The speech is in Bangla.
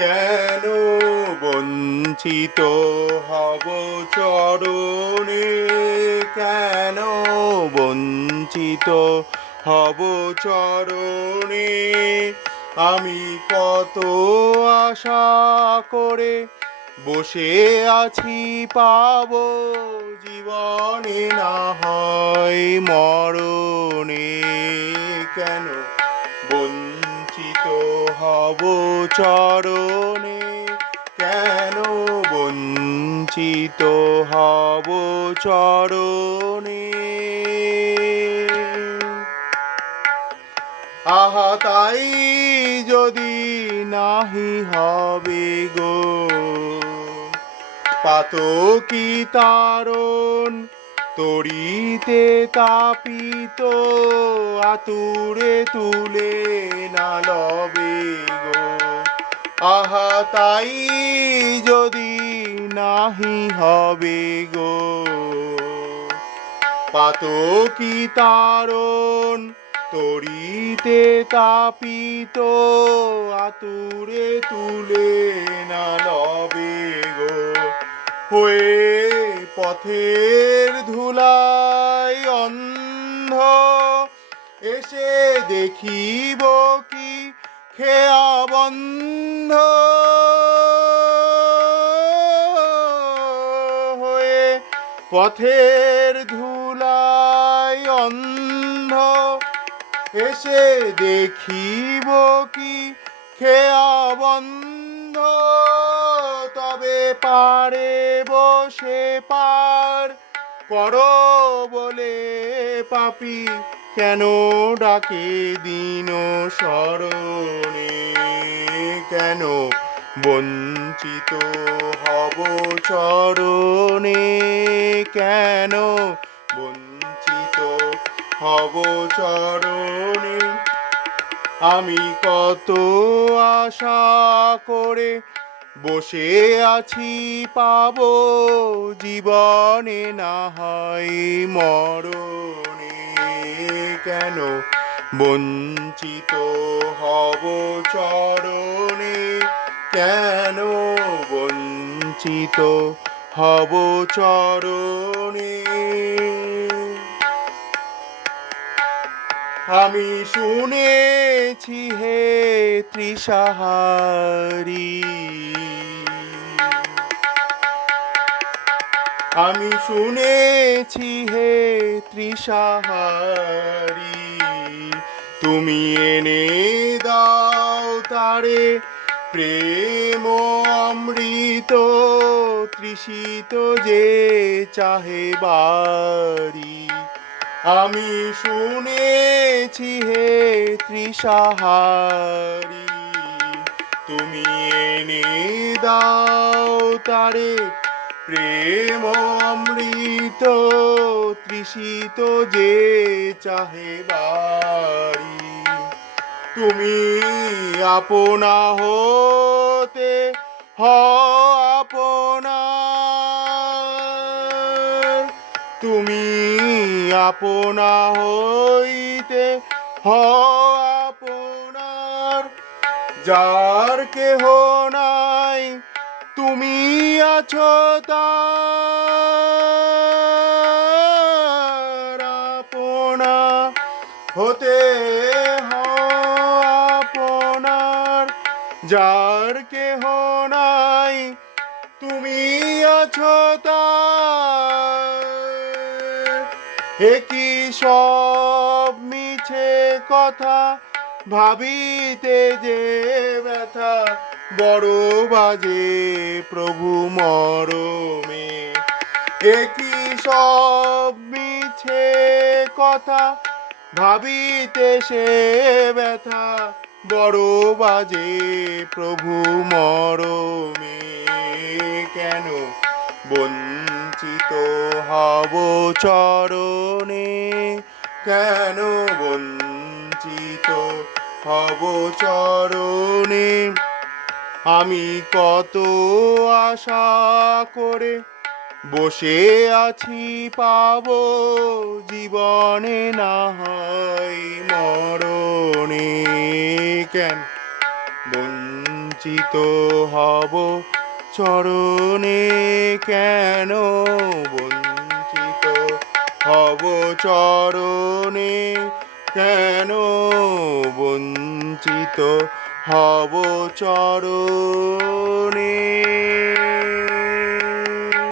কেন বঞ্চিত হব চরণে? কেন বঞ্চিত হব চরণে? আমি কত আশা করে বসে আছি পাব জীবনে, না হয় মরণে। কেন হব চরণে কেন বঞ্চিত হব চরণে? আহা তাই যদি নাহি হবে গো পাতকি তারণ তরিতে তাপিত আতুরে তুলে না লবে গো। আহা, তাই যদি নাহি হবে গো। পাতকি তারণ তরিতে তাপিত আতুরে তুলে না লবে গো। হয়ে পথের ধুলাই অন্ধ। এসে দেখিব কি খেয়া বন্ধ। হয়ে পথের ধুলাই অন্ধ। এসে দেখিব কি খেয়া বন্ধ। তবে পারে বসে পার। করো বলে পাপি কেন ডাকে দিন স্মরণে? কেন বঞ্চিত হব চরণে? কেন বঞ্চিত হব চরণে? আমি কত আশা করে বসে আছি পাব জীবনে, না হয় মরণে। কেন বঞ্চিত হব চরণে? কেন বঞ্চিত হব চরণে? আমি শুনেছি হে ত্রিসাহারি আমি শুনেছি হে ত্রিসাহারি তুমি এনে দাও তারে প্রেম অমৃত, তৃষিত যে চাহে বাড়ি। আমি শুনেছি হে ত্রিসাহারি, তুমি এনে দাও তারে প্রেম অমৃত, তৃষিত যে চাহে বাড়ি। তুমি আপনা হতে হ আপনার তুমি আপনা হইতে হ আপনার, যার কেহ নাই, তুমি আছো তার আপনা, হতে আপনার, যার কেহ নাই, তুমি আছো তার। কি সব কথা ভাবিতে যে ব্যথা বড় বাজে প্রভু মরমে। এ কি সব মিছে কথা ভাবিতে সে ব্যথা বড় বাজে প্রভু মরমে? কেন বঞ্চিত হব চরণে? কেন বঞ্চিত হব চরণে। আমি কত আশা করে বসে আছি পাব জীবনে না হয় মরণে। কেন বঞ্চিত হব চরণে? কেন বঞ্চিত হব চরণে? কেন বঞ্চিত হব চরণে?